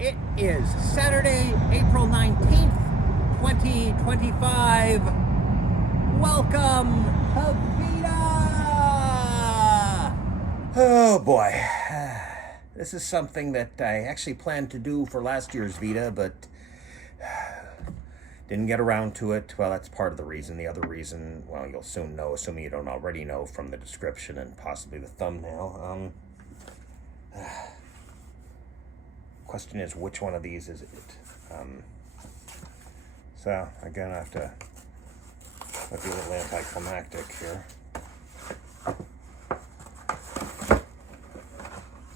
It is Saturday, April 19th, 2025. Welcome to Veda! Oh boy. This is something that I actually planned to do for last year's Veda, but didn't get around to it. Well, that's part of the reason. The other reason, well, you'll soon know, assuming you don't already know from the description and possibly the thumbnail. Question is, which one of these is it? So again, I have to be a little anticlimactic here.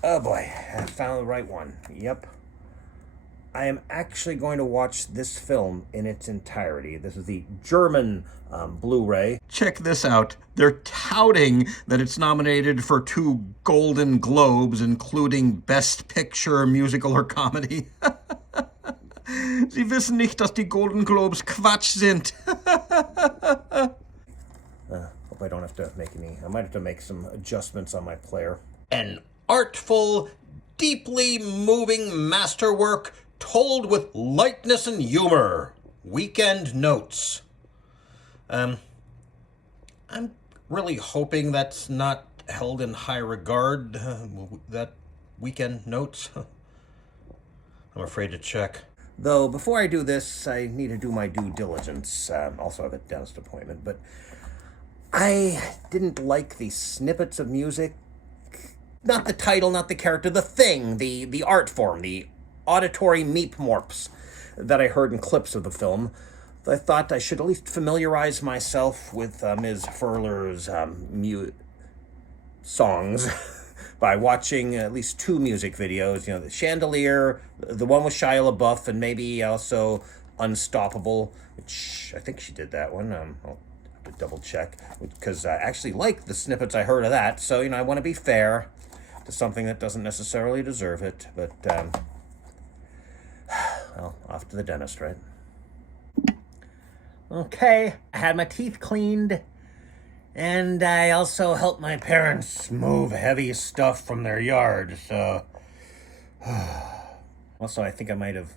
Oh boy, I found the right one. Yep. I am actually going to watch this film in its entirety. This is the German Blu-ray. Check this out. They're touting that it's nominated for 2 Golden Globes, including Best Picture, Musical, or Comedy. Sie wissen nicht, dass die Golden Globes Quatsch sind. Hope I don't have to make any... I might have to make some adjustments on my player. An artful, deeply moving masterwork told with lightness and humor. Weekend Notes. I'm really hoping that's not held in high regard, that Weekend Notes. I'm afraid to check. Though, before I do this, I need to do my due diligence. Also have a dentist appointment, but I didn't like the snippets of music. Not the title, not the character, the thing, the art form, the auditory meep-morps that I heard in clips of the film. I thought I should at least familiarize myself with Ms. Furler's songs by watching at least 2 music videos. You know, the Chandelier, the one with Shia LaBeouf, and maybe also Unstoppable, which I think she did that one. I'll have to double check, because I actually like the snippets I heard of that. So, you know, I want to be fair to something that doesn't necessarily deserve it. But, well, off to the dentist, right? Okay, I had my teeth cleaned, and I also helped my parents move heavy stuff from their yard, so... Also, I think I might have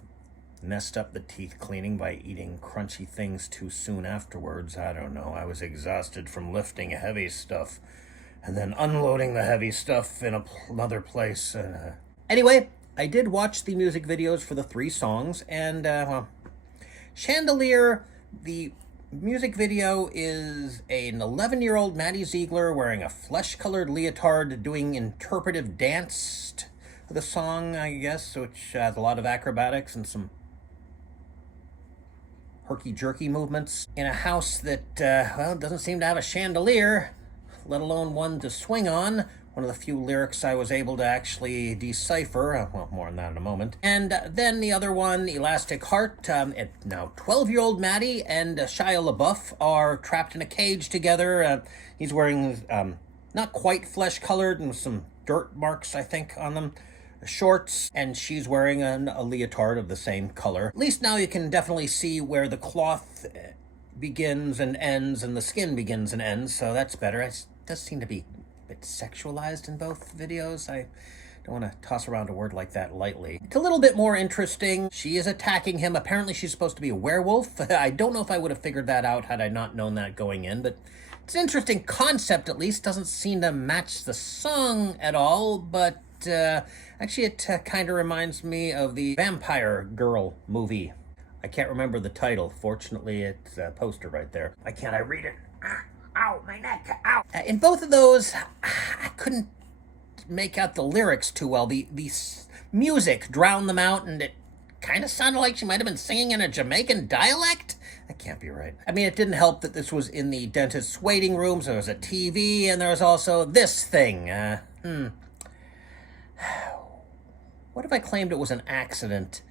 messed up the teeth cleaning by eating crunchy things too soon afterwards. I don't know. I was exhausted from lifting heavy stuff and then unloading the heavy stuff in another place. Anyway, I did watch the music videos for the 3 songs, and, well, Chandelier... The music video is an 11-year-old Maddie Ziegler wearing a flesh-colored leotard doing interpretive dance to the song, I guess, which has a lot of acrobatics and some herky-jerky movements in a house that, well, doesn't seem to have a chandelier, let alone one to swing on. One of the few lyrics I was able to actually decipher. Well, more on that in a moment. And then the other one, Elastic Heart. Now 12-year-old Maddie and Shia LaBeouf are trapped in a cage together. He's wearing not quite flesh-colored and some dirt marks, I think, on them. Shorts, and she's wearing a leotard of the same color. At least now you can definitely see where the cloth begins and ends and the skin begins and ends, so that's better. It does seem to be bit sexualized in both videos. I don't want to toss around a word like that lightly. It's a little bit more interesting. She is attacking him. Apparently she's supposed to be a werewolf. I don't know if I would have figured that out had I not known that going in, but it's an interesting concept at least. Doesn't seem to match the song at all, but actually it kind of reminds me of the Vampire Girl movie. I can't remember the title. Fortunately, it's a poster right there. Why can't I read it? Ow, my neck, ow. In both of those, I couldn't make out the lyrics too well. The music drowned them out, and it kind of sounded like she might have been singing in a Jamaican dialect. That can't be right. I mean, it didn't help that this was in the dentist's waiting room, so there was a TV, and there was also this thing. What if I claimed it was an accident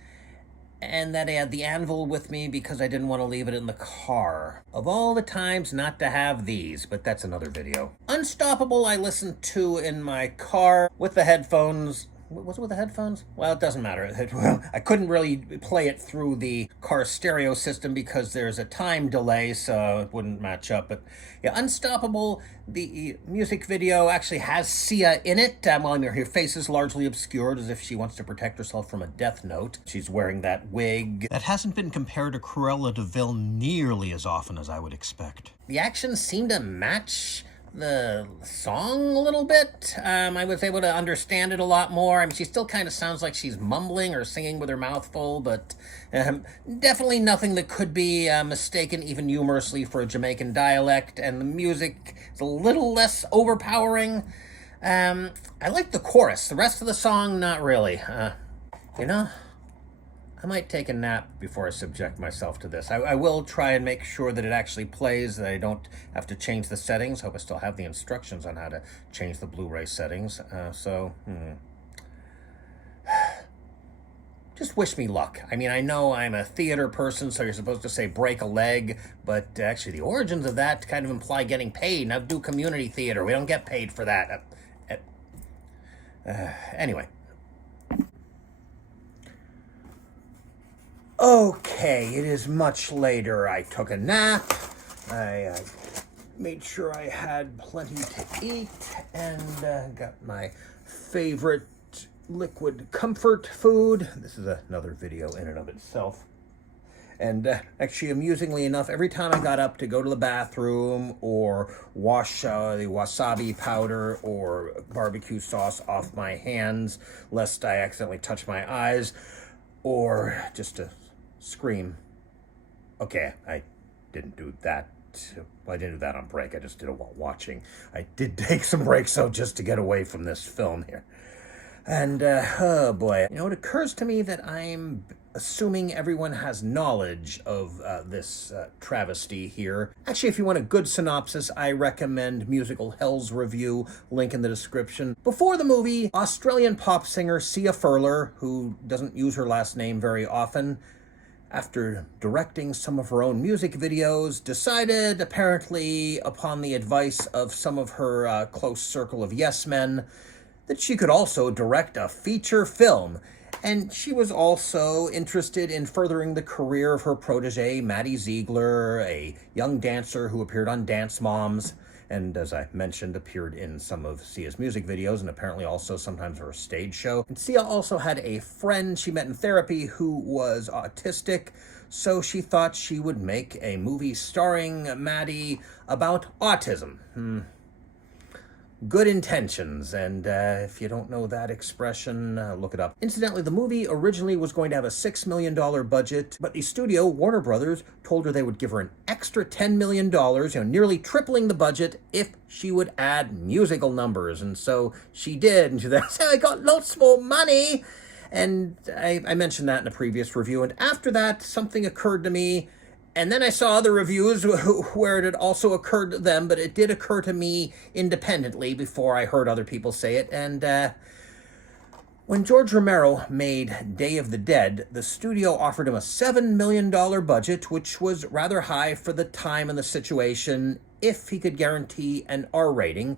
and that I had the anvil with me because I didn't want to leave it in the car? Of all the times not to have these, but that's another video. Unstoppable I listened to in my car with the headphones Was it with the headphones? Well, it doesn't matter. Well, I couldn't really play it through the car stereo system because there's a time delay, so it wouldn't match up. But yeah, Unstoppable, the music video actually has Sia in it. Well, her face is largely obscured as if she wants to protect herself from a death note. She's wearing that wig that hasn't been compared to Cruella de Vil nearly as often as I would expect. The actions seem to match the song a little bit. I was able to understand it a lot more. I mean, she still kind of sounds like she's mumbling or singing with her mouth full, but definitely nothing that could be mistaken even humorously for a Jamaican dialect, and the music is a little less overpowering. I like the chorus. The rest of the song, not really. You know, I might take a nap before I subject myself to this. I will try and make sure that it actually plays, that I don't have to change the settings. Hope I still have the instructions on how to change the Blu-ray settings. Just wish me luck. I mean, I know I'm a theater person, so you're supposed to say break a leg, but actually the origins of that kind of imply getting paid. Now do community theater. We don't get paid for that. Anyway. Okay, it is much later. I took a nap. I made sure I had plenty to eat and got my favorite liquid comfort food. This is another video in and of itself. And actually, amusingly enough, every time I got up to go to the bathroom or wash the wasabi powder or barbecue sauce off my hands, lest I accidentally touch my eyes, or just to scream. Okay, I didn't do that. Well, I didn't do that on break. I just did it while watching. I did take some breaks, though, just to get away from this film here. And, oh boy. You know, it occurs to me that I'm assuming everyone has knowledge of this travesty here. Actually, if you want a good synopsis, I recommend Musical Hell's review, link in the description. Before the movie, Australian pop singer Sia Furler, who doesn't use her last name very often, after directing some of her own music videos, decided, apparently upon the advice of some of her close circle of yes men, that she could also direct a feature film. And she was also interested in furthering the career of her protege, Maddie Ziegler, a young dancer who appeared on Dance Moms, and as I mentioned, appeared in some of Sia's music videos, and apparently also sometimes her stage show. And Sia also had a friend she met in therapy who was autistic, so she thought she would make a movie starring Maddie about autism. Good intentions, and if you don't know that expression, look it up. Incidentally, the movie originally was going to have a $6 million budget, but the studio, Warner Brothers, told her they would give her an extra $10 million, nearly tripling the budget if she would add musical numbers, and so she did, and she said, I got lots more money! And I mentioned that in a previous review, and after that, something occurred to me. And then I saw other reviews where it had also occurred to them, but it did occur to me independently before I heard other people say it. And when George Romero made Day of the Dead, the studio offered him a $7 million budget, which was rather high for the time and the situation, if he could guarantee an R rating.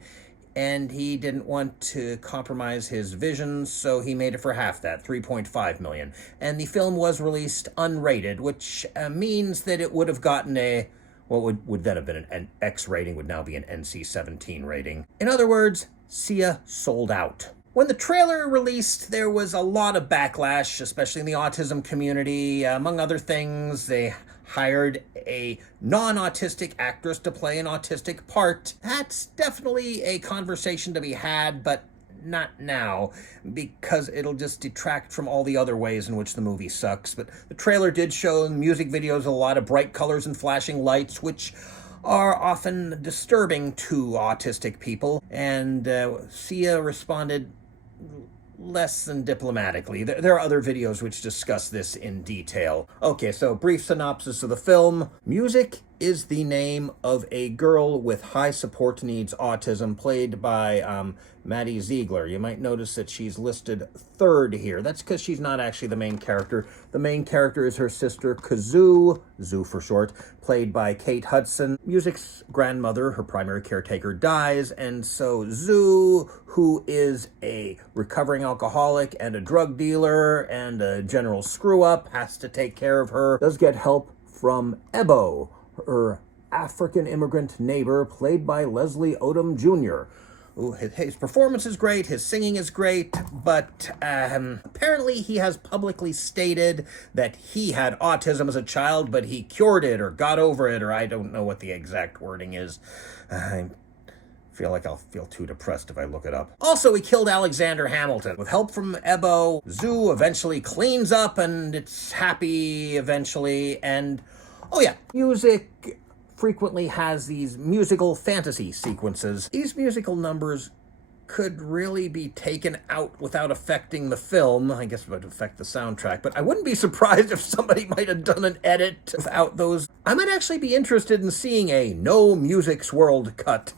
And he didn't want to compromise his vision, so he made it for half that, $3.5 million. And the film was released unrated, which means that it would have gotten a, what would then have been an X rating, would now be an NC-17 rating. In other words, Sia sold out. When the trailer released, there was a lot of backlash, especially in the autism community. Among other things, they hired a non-autistic actress to play an autistic part. That's definitely a conversation to be had, but not now, because it'll just detract from all the other ways in which the movie sucks. But the trailer did show in music videos a lot of bright colors and flashing lights, which are often disturbing to autistic people, and Sia responded less than diplomatically. There are other videos which discuss this in detail. Okay, so brief synopsis of the film. Music is the name of a girl with high support needs autism, played by Maddie Ziegler. You might notice that she's listed third here. That's because she's not actually the main character. The main character is her sister, Kazoo, Zoo for short, played by Kate Hudson. Music's grandmother, her primary caretaker, dies, and so Zoo, who is a recovering alcoholic and a drug dealer and a general screw-up, has to take care of her. Does get help from Ebo, her African immigrant neighbor, played by Leslie Odom Jr. Ooh, his performance is great, his singing is great, but apparently he has publicly stated that he had autism as a child, but he cured it or got over it, or I don't know what the exact wording is. I feel like I'll feel too depressed if I look it up. Also, he killed Alexander Hamilton. With help from Ebo, Zoo eventually cleans up and it's happy eventually, and oh yeah, music frequently has these musical fantasy sequences. These musical numbers could really be taken out without affecting the film. I guess it would affect the soundtrack, but I wouldn't be surprised if somebody might have done an edit without those. I might actually be interested in seeing a No Music's World cut.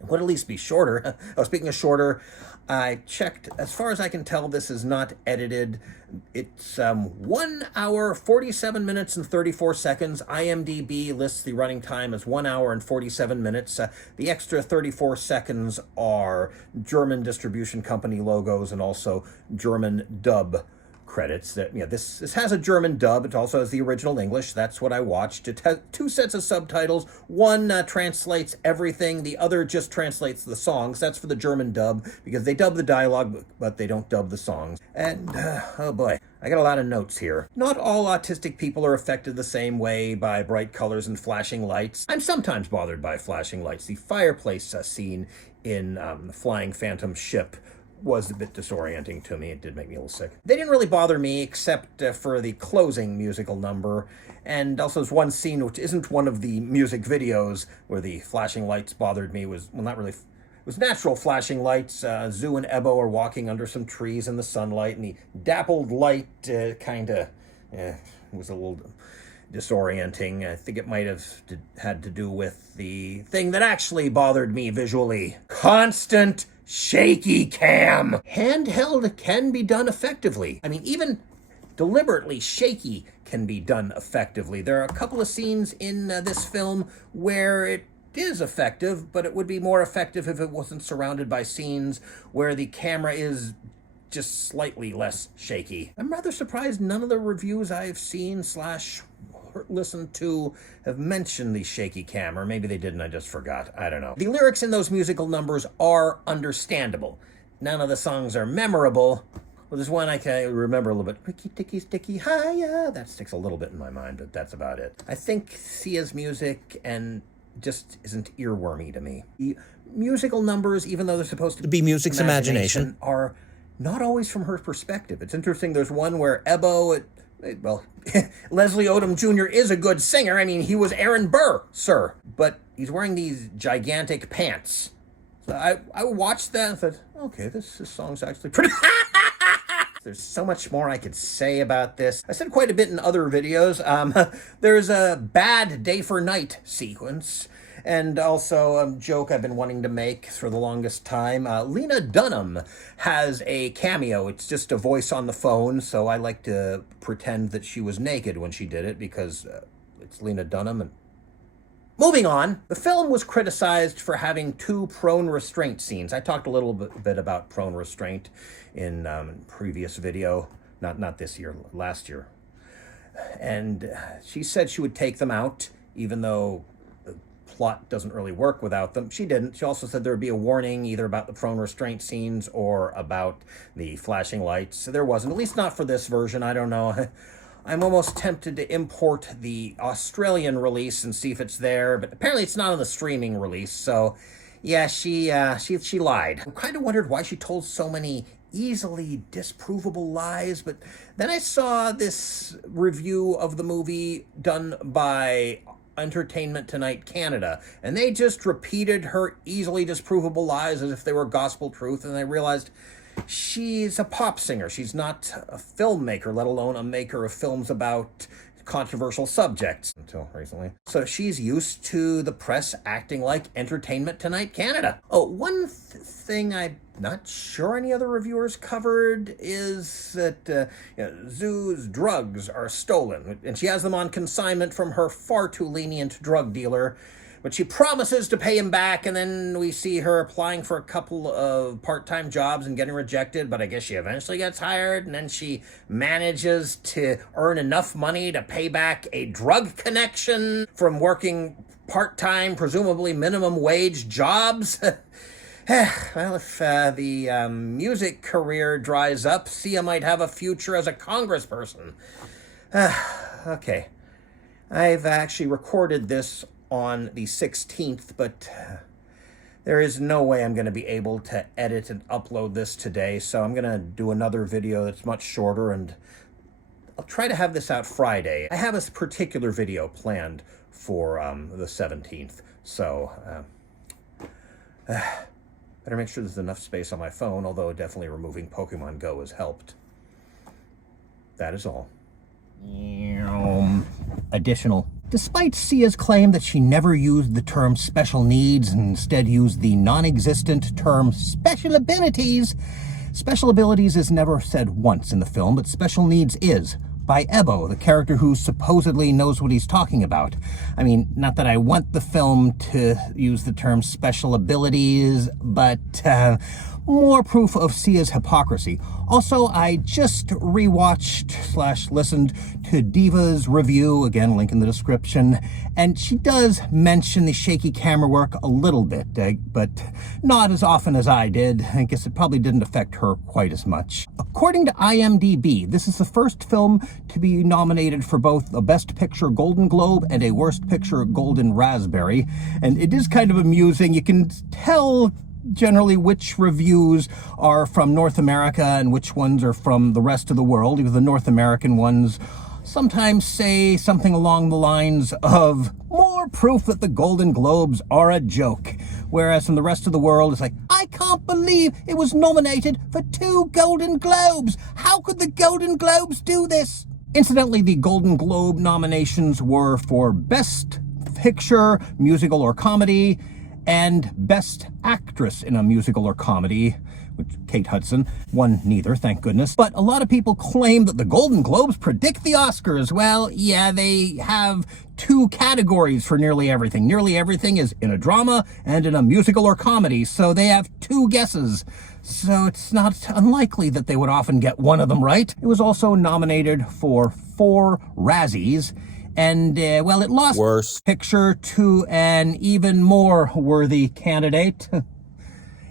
It would at least be shorter. Oh, speaking of shorter, I checked. As far as I can tell, this is not edited. It's 1 hour, 47 minutes, and 34 seconds. IMDb lists the running time as 1 hour and 47 minutes. The extra 34 seconds are German distribution company logos and also German dub credits. That this has a German dub. It also has the original English. That's what I watched. It has 2 sets of subtitles. One translates everything. The other just translates the songs. That's for the German dub because they dub the dialogue, but they don't dub the songs. And oh boy, I got a lot of notes here. Not all autistic people are affected the same way by bright colors and flashing lights. I'm sometimes bothered by flashing lights. The fireplace scene in the Flying Phantom ship was a bit disorienting to me. It did make me a little sick. They didn't really bother me except for the closing musical number. And also there's one scene which isn't one of the music videos where the flashing lights bothered me. Well, not really. It was natural flashing lights. Zoo and Ebo are walking under some trees in the sunlight, and the dappled light was a little disorienting. I think it might have had to do with the thing that actually bothered me visually. Constant shaky cam. Handheld can be done effectively. I mean, even deliberately shaky can be done effectively. There are a couple of scenes in this film where it is effective, but it would be more effective if it wasn't surrounded by scenes where the camera is just slightly less shaky. I'm rather surprised none of the reviews I've seen / listened to have mentioned the shaky cam, or maybe they didn't, I just forgot. I don't know. The lyrics in those musical numbers are understandable. None of the songs are memorable. Well, there's one I can remember a little bit. Ricky Ticky Sticky Hiya. That sticks a little bit in my mind, but that's about it. I think Sia's music and just isn't earwormy to me. The musical numbers, even though they're supposed to be music's imagination, are not always from her perspective. It's interesting. There's one where Ebo, Leslie Odom Jr. is a good singer. I mean, he was Aaron Burr, sir. But he's wearing these gigantic pants. So I watched that and thought, okay, this song's actually pretty... There's so much more I could say about this. I said quite a bit in other videos. There's a bad day for night sequence. And also a joke I've been wanting to make for the longest time. Lena Dunham has a cameo. It's just a voice on the phone, so I like to pretend that she was naked when she did it because it's Lena Dunham. And moving on, the film was criticized for having 2 prone restraint scenes. I talked a little bit about prone restraint in previous video. Not this year, last year. And she said she would take them out, even though plot doesn't really work without them. She didn't. She also said there would be a warning either about the prone restraint scenes or about the flashing lights. There wasn't, at least not for this version. I don't know. I'm almost tempted to import the Australian release and see if it's there, but apparently it's not on the streaming release. So yeah, she lied. I kind of wondered why she told so many easily disprovable lies, but then I saw this review of the movie done by Entertainment Tonight Canada, and they just repeated her easily disprovable lies as if they were gospel truth, and I realized she's a pop singer. She's not a filmmaker, let alone a maker of films about controversial subjects until recently. So she's used to the press acting like Entertainment Tonight Canada. Oh, one thing I'm not sure any other reviewers covered is that Zoo's drugs are stolen, and she has them on consignment from her far too lenient drug dealer. But she promises to pay him back, and then we see her applying for a couple of part-time jobs and getting rejected, but I guess she eventually gets hired, and then she manages to earn enough money to pay back a drug connection from working part-time, presumably minimum wage jobs. Well, if the music career dries up, Sia might have a future as a congressperson. Okay. I've actually recorded this on the 16th, but there is no way I'm going to be able to edit and upload this today, so I'm going to do another video that's much shorter, and I'll try to have this out Friday. I have a particular video planned for the 17th, so better make sure there's enough space on my phone, although definitely removing Pokemon Go has helped. That is all. Additional. Despite Sia's claim that she never used the term special needs and instead used the non-existent term special abilities is never said once in the film, but special needs is, by Ebo, the character who supposedly knows what he's talking about. I mean, not that I want the film to use the term special abilities, but more proof of Sia's hypocrisy. Also, I just rewatched/listened to Diva's review, again, link in the description, and she does mention the shaky camera work a little bit, but not as often as I did. I guess it probably didn't affect her quite as much. According to IMDb, this is the first film to be nominated for both a Best Picture Golden Globe and a Worst Picture Golden Raspberry, and it is kind of amusing. You can tell generally which reviews are from North America and which ones are from the rest of the world. Even the North American ones sometimes say something along the lines of more proof that the Golden Globes are a joke, whereas from the rest of the world it's like, I can't believe it was nominated for 2 Golden Globes. How could the Golden Globes do this? Incidentally, the Golden Globe nominations were for Best Picture, Musical or Comedy, and Best Actress in a Musical or Comedy, with Kate Hudson. Won neither, thank goodness. But a lot of people claim that the Golden Globes predict the Oscars. Well, yeah, they have 2 categories for nearly everything. Nearly everything is in a drama and in a musical or comedy, so they have 2 guesses. So it's not unlikely that they would often get one of them right. It was also nominated for 4 Razzies, and, well, it lost Worst Picture to an even more worthy candidate.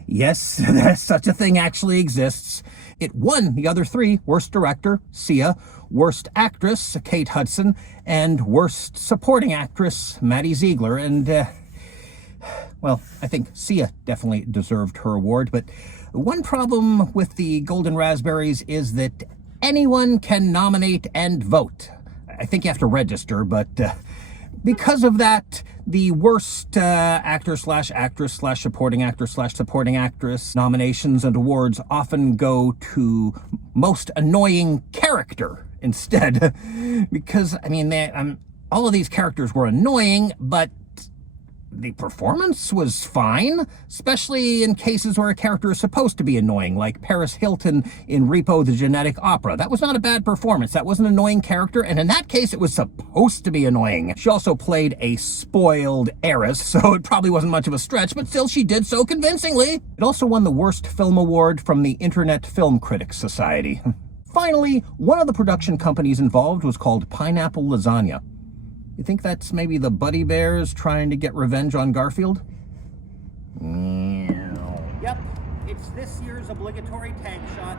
Yes, such a thing actually exists. It won the other 3, Worst Director, Sia, Worst Actress, Kate Hudson, and Worst Supporting Actress, Maddie Ziegler. And, well, I think Sia definitely deserved her award, but one problem with the Golden Raspberries is that anyone can nominate and vote. I think you have to register, but because of that, the worst actor/actress/supporting actor/supporting actress nominations and awards often go to most annoying character instead. Because, I mean, all of these characters were annoying, but the performance was fine, especially in cases where a character is supposed to be annoying, like Paris Hilton in Repo the Genetic Opera. That was not a bad performance. That was an annoying character, and in that case, it was supposed to be annoying. She also played a spoiled heiress, so it probably wasn't much of a stretch, but still she did so convincingly. It also won the Worst Film Award from the Internet Film Critics Society. Finally, one of the production companies involved was called Pineapple Lasagna. You think that's maybe the Buddy Bears trying to get revenge on Garfield? Yep, it's this year's obligatory tank shot.